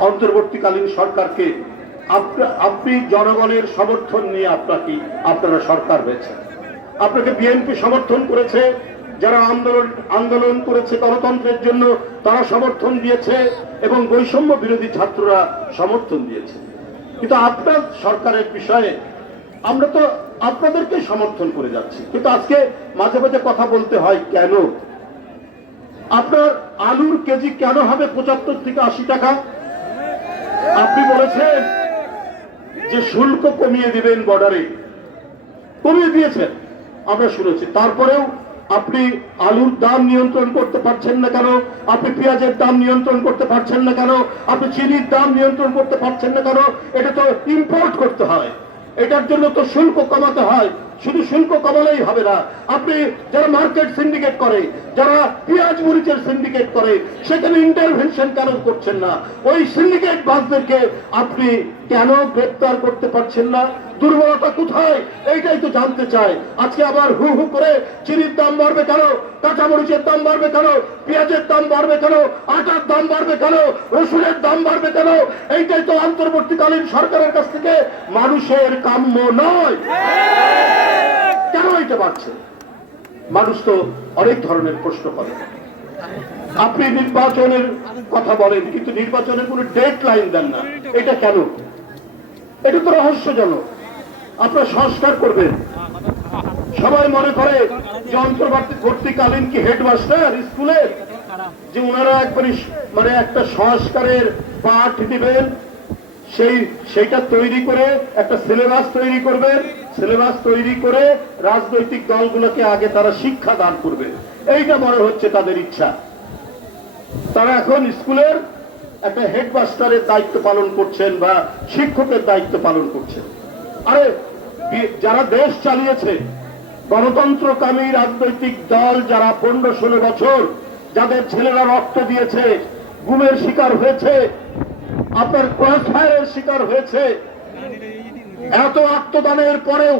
অন্তর্বর্তীকালীন সরকারকে আপনি জনগণের সমর্থন নিয়ে আপনাকে, আপনারা সরকার হয়েছে। আপনাকে বিএনপি সমর্থন করেছে, যারা আন্দোলন আন্দোলন করেছে গণতন্ত্রের জন্য, তারা সমর্থন দিয়েছে এবং বৈষম্য বিরোধী ছাত্ররা সমর্থন দিয়েছে। কিন্তু আপনার সরকারের বিষয়ে আমরা তো আপনাদেরকে সমর্থন করে যাচ্ছি। কিন্তু আজকে মাঝে মাঝে কথা বলতে হয়, কেন? আপনার আলুর কেজি কেন হবে পঁচাত্তর থেকে আশি টাকা? আপনি বলেছেন যে শুল্ক কমিয়ে দিবেন বর্ডারে। কমিয়ে দিয়েছেন, আমরা শুনেছি। তারপরেও আপনি আলুর দাম নিয়ন্ত্রণ করতে পারছেন না কেন? আপনি পেঁয়াজের দাম নিয়ন্ত্রণ করতে পারছেন না কেন? আপনি চিনির দাম নিয়ন্ত্রণ করতে পারছেন না কেন? এটা তো ইম্পোর্ট করতে হয়। এটার জন্য তো শুল্ক কমাতে হয়। শুধু শুল্ক কমালেই হবে না। আপনি যারা মার্কেট সিন্ডিকেট করে, যারা পেঁয়াজ মরিচের সিন্ডিকেট করে, সেখানে ইন্টারভেনশন কেন করছেন না? ওই সিন্ডিকেট বাসদেরকে আপনি কেন গ্রেপ্তার করতে পারছেন না? দুর্বলতা কোথায়? এইটাই তো জানতে চাই। আজকে আবার হু হু করে চিনির দাম বাড়বে কেন? কাঁচামরিচের দাম বাড়বে কেন? পেঁয়াজের দাম বাড়বে কেন? আটার দাম বাড়বে কেন? রসুনের দাম বাড়বে কেন? এইটাই তো অন্তর্বর্তীকালীন সরকারের কাছ থেকে মানুষের কাম্য নয়। এটা বাড়ছে। মানুষ তো অনেক ধরনের প্রশ্ন করে। আপনি নির্বাচনের কথা বলেন, কিন্তু নির্বাচনের কোনো ডেট লাইন দেন না। এটা কেন? এটা তো রহস্যজনক। আপনারা সংস্কার করবেন। সবাই মনে করে যে অন্তর্বর্তীকালীন কি হেডমাস্টার স্কুলে? যে ওনারা একবারই মানে একটা সংস্কারের পাঠ দিবেন, সেই, সেইটা তৈরি করে একটা সিলেবাস তৈরি করবেন সিলেবাস তৈরি করে রাজনৈতিক দলগুলোকে আগে তারা শিক্ষা দান করবে। এইটা মনে হচ্ছে তাদের ইচ্ছা। তারা এখন স্কুলের একটা হেডমাস্টারের দায়িত্ব পালন করছেন বা শিক্ষকের দায়িত্ব পালন করছেন। আরে যারা দেশ চালিয়েছে, গণতন্ত্রকামী রাজনৈতিক দল যারা পনেরো ষোলো বছর যাদের ছেলেরা রক্ত দিয়েছে, গুমের শিকার হয়েছে, আপনার ক্রস শিকার হয়েছে এত আত্মদানের পরেও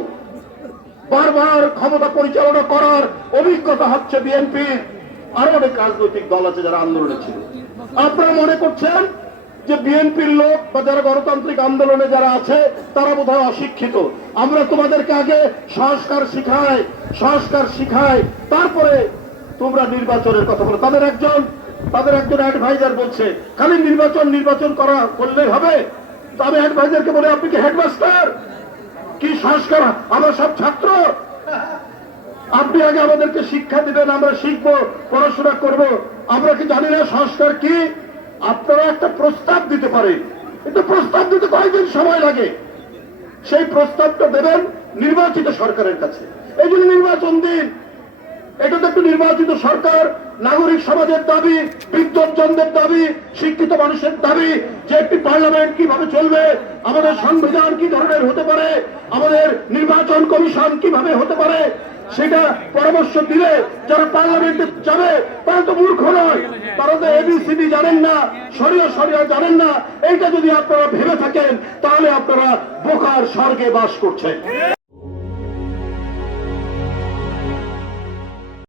বারবার ক্ষমতা পরিচালনা করার অভিজ্ঞতা হচ্ছে বিএনপির আরও অনেক রাজনৈতিক দল আছে যারা আন্দোলনে ছিল। আপনারা মনে করছেন যে বিএনপির লোক বা যারা গণতান্ত্রিক আন্দোলনে যারা আছে, তারা বোধহয় অশিক্ষিত। আমরা তোমাদেরকে আগে সংস্কার শিখাই সংস্কার শিখাই, তারপরে তোমরা নির্বাচনের কথা বলো। তাদের একজন তাদের একজন অ্যাডভাইজার বলছে, খালি নির্বাচন নির্বাচন করা করলেই হবে? তো আমি অ্যাডভাইজারকে বলে, আপনি কি হেডমাস্টার কি সংস্কার? আমরা সব ছাত্র। আপনি আগে আমাদেরকে শিক্ষা দিবেন, আমরা শিখব, পড়াশোনা করব। আমরা কি জানি না সংস্কার কি? আপনারা একটা প্রস্তাব দিতে পারেন। কিন্তু প্রস্তাব দিতে কয়েকদিন সময় লাগে। সেই প্রস্তাবটা দেবেন নির্বাচিত সরকারের কাছে। এই জন্য নির্বাচন দিন, এটা তো একটু নির্বাচিত সরকার, নাগরিক সমাজের দাবি বিদ্যুৎজনদের দাবি, শিক্ষিত মানুষের দাবি যে একটি পার্লামেন্ট কীভাবে চলবে? আমাদের সংবিধান কি ধরনের হতে পারে? আমাদের নির্বাচন কমিশন কীভাবে হতে পারে? সেটা পরামর্শ দিলে যারা পার্লামেন্টে যাবে, তারা তো মূর্খ নয়। তারা তো এবিসিডি জানেন না, সরিয়া সরিয়া জানেন না। এইটা যদি আপনারা ভেবে থাকেন, তাহলে আপনারা বোকার স্বর্গে বাস করছেন।